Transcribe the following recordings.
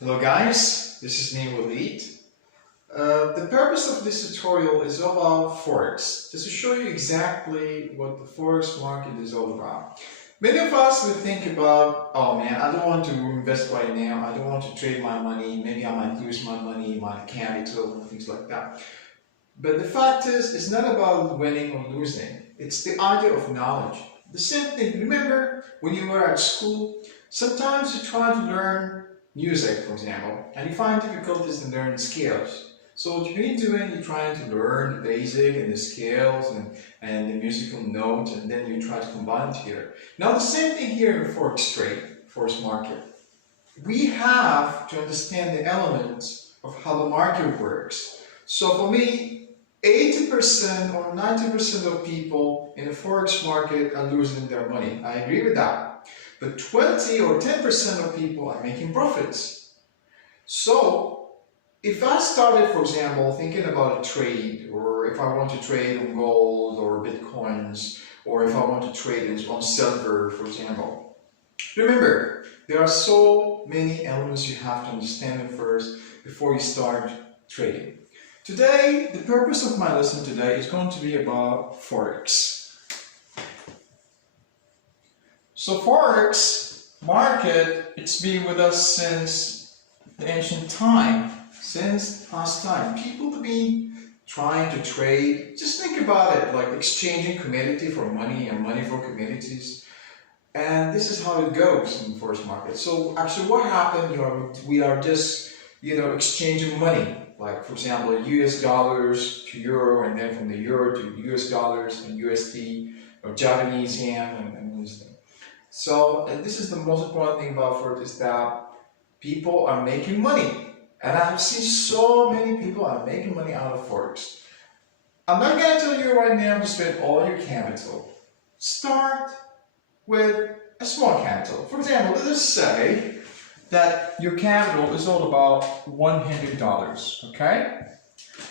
Hello guys, this is Neil Walid. The purpose of this tutorial is all about Forex, just to show you exactly what the Forex market is all about. Many of us would think about, oh man, I don't want to invest right now, I don't want to trade my money, maybe I might lose my money, my capital, and things like that. But the fact is, it's not about winning or losing, it's the idea of knowledge. The same thing, remember when you were at school, sometimes you try to learn music, for example, and you find difficulties in learning scales. So what you're doing, you're trying to learn the basic and the scales and the musical notes, and then you try to combine it together. Now the same thing here in the Forex trade, Forex market. We have to understand the elements of how the market works. So for me, 80% or 90% of people in the Forex market are losing their money. I agree with that. But 20 or 10% of people are making profits. So if I started, for example, thinking about a trade, or if I want to trade on gold or bitcoins, or if I want to trade on silver, for example, remember, there are so many elements you have to understand first before you start trading. Today, the purpose of my lesson today is going to be about Forex. So Forex market, it's been with us since the ancient time, since past time. People have been trying to trade. Just think about it, like exchanging commodity for money and money for commodities. And this is how it goes in the Forex market. So actually what happened, we are just, exchanging money. Like for example, US dollars to euro, and then from the euro to US dollars and USD, or Japanese yen and this thing. So this is the most important thing about Forex, is that people are making money. And I've seen so many people are making money out of Forex. I'm not going to tell you right now to spend all your capital. Start with a small capital. For example, let us say that your capital is all about $100, okay?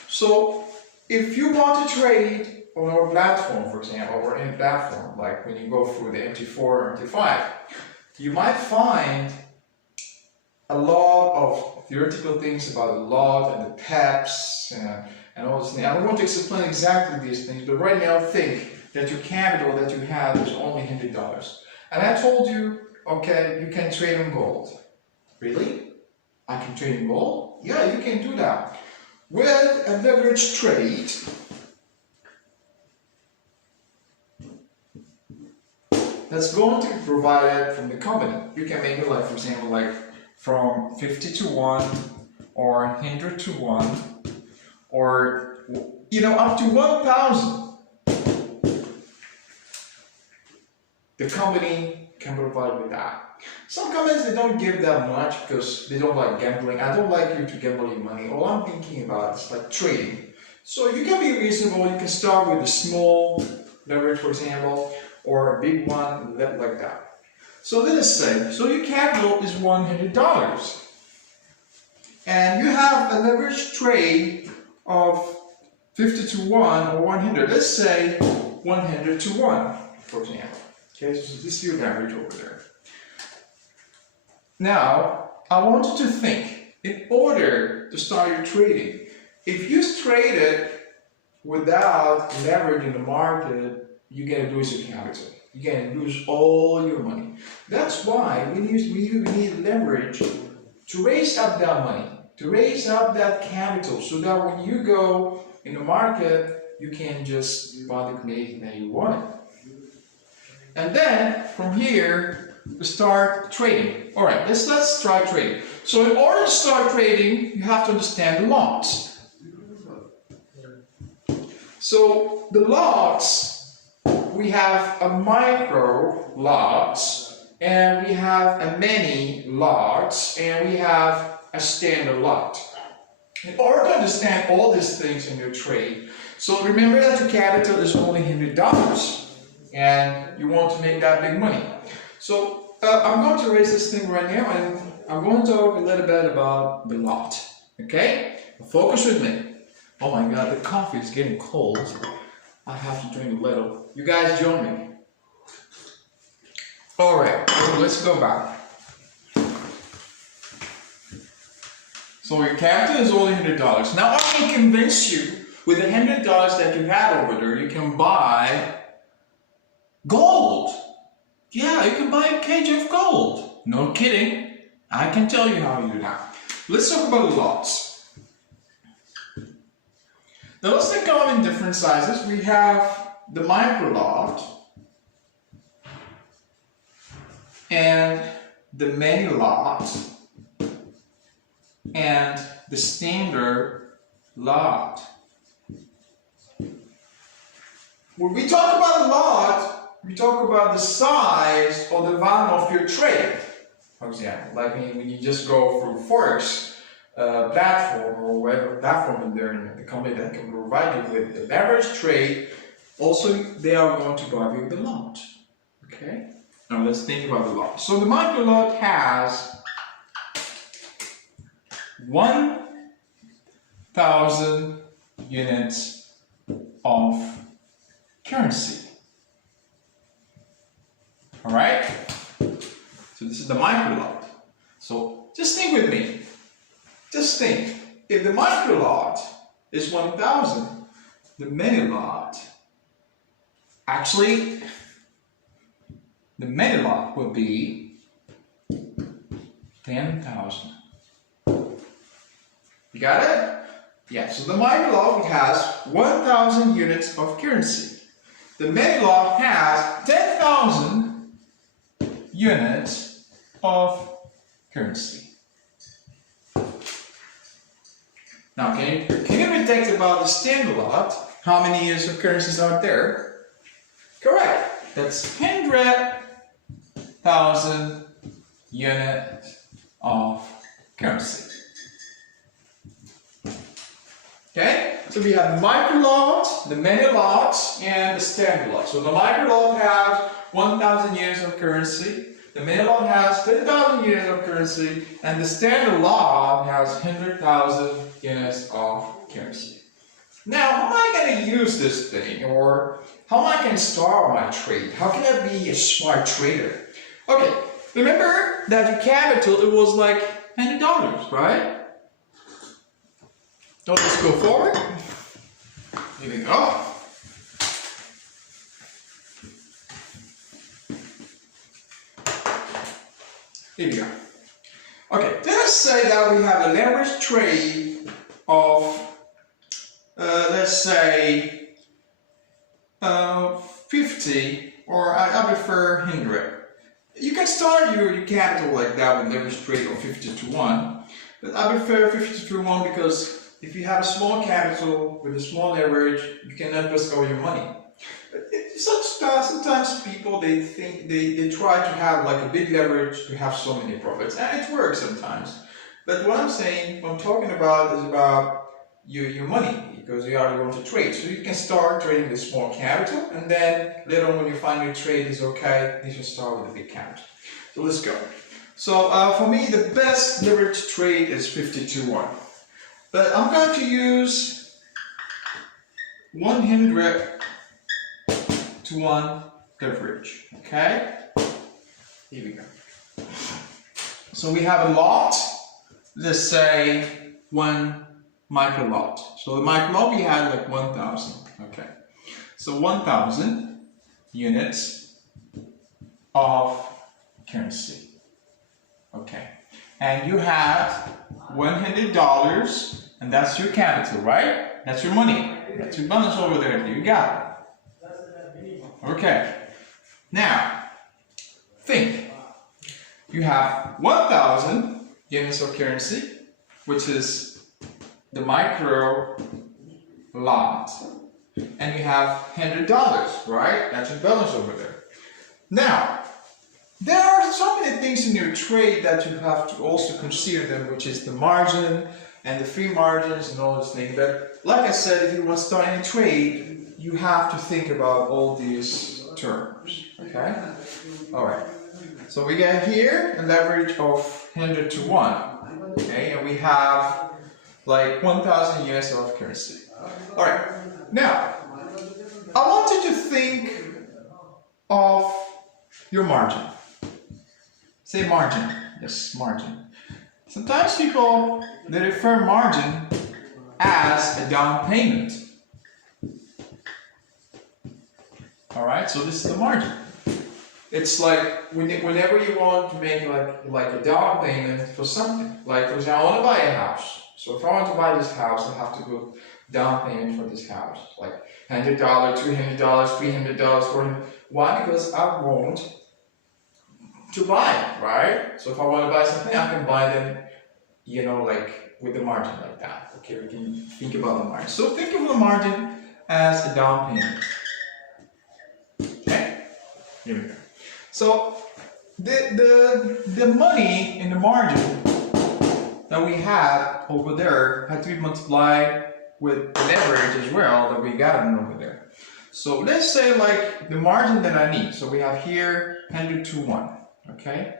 So if you want to trade on our platform, for example, or any platform, like when you go through the MT4 or MT5, you might find a lot of theoretical things about the lot and the PEPs and all this thing. I don't want to explain exactly these things, but right now think that your capital that you have is only $100. And I told you, okay, you can trade on gold. Really? I can trade in gold? Yeah, you can do that. With a leverage trade, that's going to be provided from the company. You can make it like, for example, like from 50 to 1 or 100 to 1 or, up to 1,000. The company can provide with that. Some companies, they don't give that much because they don't like gambling. I don't like you to gamble your money. All I'm thinking about is like trading. So you can be reasonable. You can start with a small leverage, for example, or a big one, like that. So let us say, so your capital is $100. And you have a leverage trade of 50 to 1 or 100. Let's say 100 to 1, for example. Okay, so this is your leverage over there. Now, I want you to think, in order to start your trading, if you traded without leverage in the market, you're going to lose your capital. You're going to lose all your money. That's why we need leverage to raise up that money, to raise up that capital, so that when you go in the market, you can just buy the commodity that you want. And then, from here, we start trading. Alright, let's try trading. So in order to start trading, you have to understand the lots. So the lots, we have a micro lots, and we have a mini lots, and we have a standard lot. In order to understand all these things in your trade, so remember that your capital is only $100, and you want to make that big money. So I'm going to raise this thing right now, and I'm going to talk a little bit about the lot. Okay? Focus with me. Oh my God, the coffee is getting cold. I have to drink a little. You guys join me. Alright, let's go back. So your capital is only $100. Now I can convince you with the $100 that you have over there, you can buy gold. Yeah, you can buy a kg of gold. No kidding. I can tell you how you do that. Let's talk about lots. The lots that come in different sizes. We have the micro lot and the mini lot and the standard lot. When we talk about a lot, we talk about the size or the value of your trade. For example, like when you just go through Forex platform or whatever platform in there in the company that can provide you with the leverage trade, also they are going to provide you with the lot. Okay? Now let's think about the lot. So the micro lot has 1,000 units of currency. Alright? So this is the micro lot. So just think with me. Just think. If the micro lot is 1,000, the mini lot, actually, the mini lot would be 10,000. You got it? Yeah, so the micro lot has 1,000 units of currency. The mini lot has 10,000 units of currency. Now, can you predict about the standard lot? How many units of currencies are there? Correct. That's 100,000 units of currency. Okay, so we have the micro lot, the mini lot, and the standard lot. So the micro lot has 1,000 units of currency, the mini lot has 10,000 units of currency, and the standard lot has 100,000 units of currency. Now, how am I going to use this thing, or how am I going to start my trade? How can I be a smart trader? Okay, remember that your capital, it was like $100, right? So let's go forward. Here we go. Here we go. Okay, let us say that we have a leverage trade of, let's say, 50, or I prefer 100. You can start your capital like that with leverage trade of 50 to 1, but I prefer 50 to 1 because if you have a small capital with a small leverage, you cannot risk all your money. Sometimes people, they think they try to have like a big leverage to have so many profits, and it works sometimes. But what I'm saying, what I'm talking about is about your money, because you are going to trade. So you can start trading with small capital, and then later on when you find your trade is okay, you can start with a big capital. So let's go. So for me, the best leverage trade is 50 to 1. But I'm going to use 100 to 1 leverage, okay? Here we go. So we have a lot, let's say 1 micro lot. So the micro lot we had like 1,000, okay? So 1,000 units of currency, okay? And you have $100, and that's your capital, right? That's your money. That's your balance over there. You got it. Okay. Now, think. You have 1,000 units of currency, which is the micro lot, and you have $100, right? That's your balance over there. Now, there are so many things in your trade that you have to also consider them, which is the margin and the free margins and all those things. But like I said, if you want to start any trade, you have to think about all these terms. Okay? Alright. So we get here a leverage of 100 to 1. Okay, and we have like 1,000 units of currency. Alright. Now, I want you to think of your margin. Say margin. Yes, margin. Sometimes people, they refer margin as a down payment. Alright, so this is the margin. It's like whenever you want to make like a down payment for something. Like for example, I want to buy a house. So if I want to buy this house, I have to go down payment for this house. Like $100, $200, $300, $400. Why? Because I want to buy it, right? So if I want to buy something, I can buy them, you know, like with the margin like that. Okay, we can think about the margin. So think of the margin as a down payment. Okay, here we go. So the money in the margin that we have over there had to be multiplied with the leverage as well that we got over there. So let's say like the margin that I need. So we have here 100 to 1. Okay.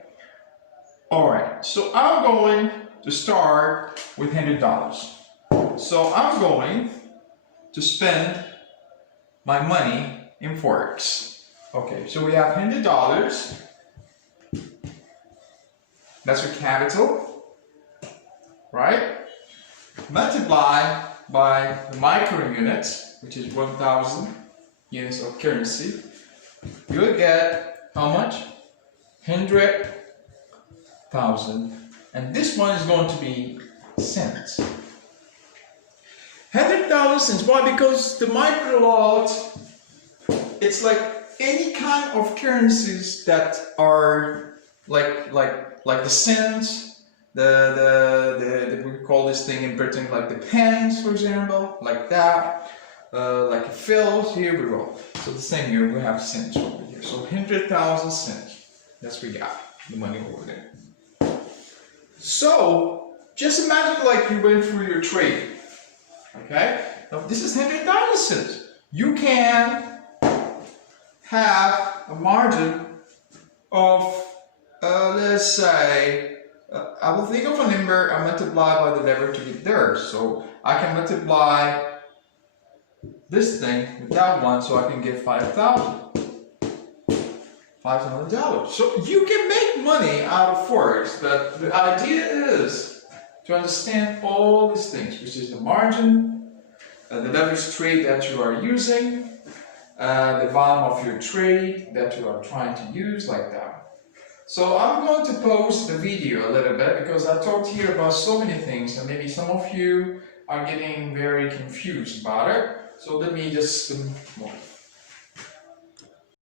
All right. So I'm going to start with $100. So I'm going to spend my money in Forex. Okay, so we have $100. That's your capital, right? Multiply by the micro units, which is 1,000 units of currency. You'll get how much? 100,000. And this one is going to be cents. 100,000 cents. Why? Because the micro lot, it's like any kind of currencies that are like the cents, we call this thing in Britain like the pence, for example, like that, like fills. Here we go. So the same here, we have cents over here. So 100,000 cents. That's what we got, the money over there. So just imagine like you went through your trade. Okay. Now this is 100,000 cents. You can have a margin of, let's say, I will think of a number and multiply by the lever to get there. So I can multiply this thing with that one, so I can get $5,000. So you can make money out of Forex, but the idea is to understand all these things, which is the margin, the leverage trade that you are using, the volume of your trade that you are trying to use, like that. So I'm going to pause the video a little bit because I talked here about so many things and maybe some of you are getting very confused about it. So let me just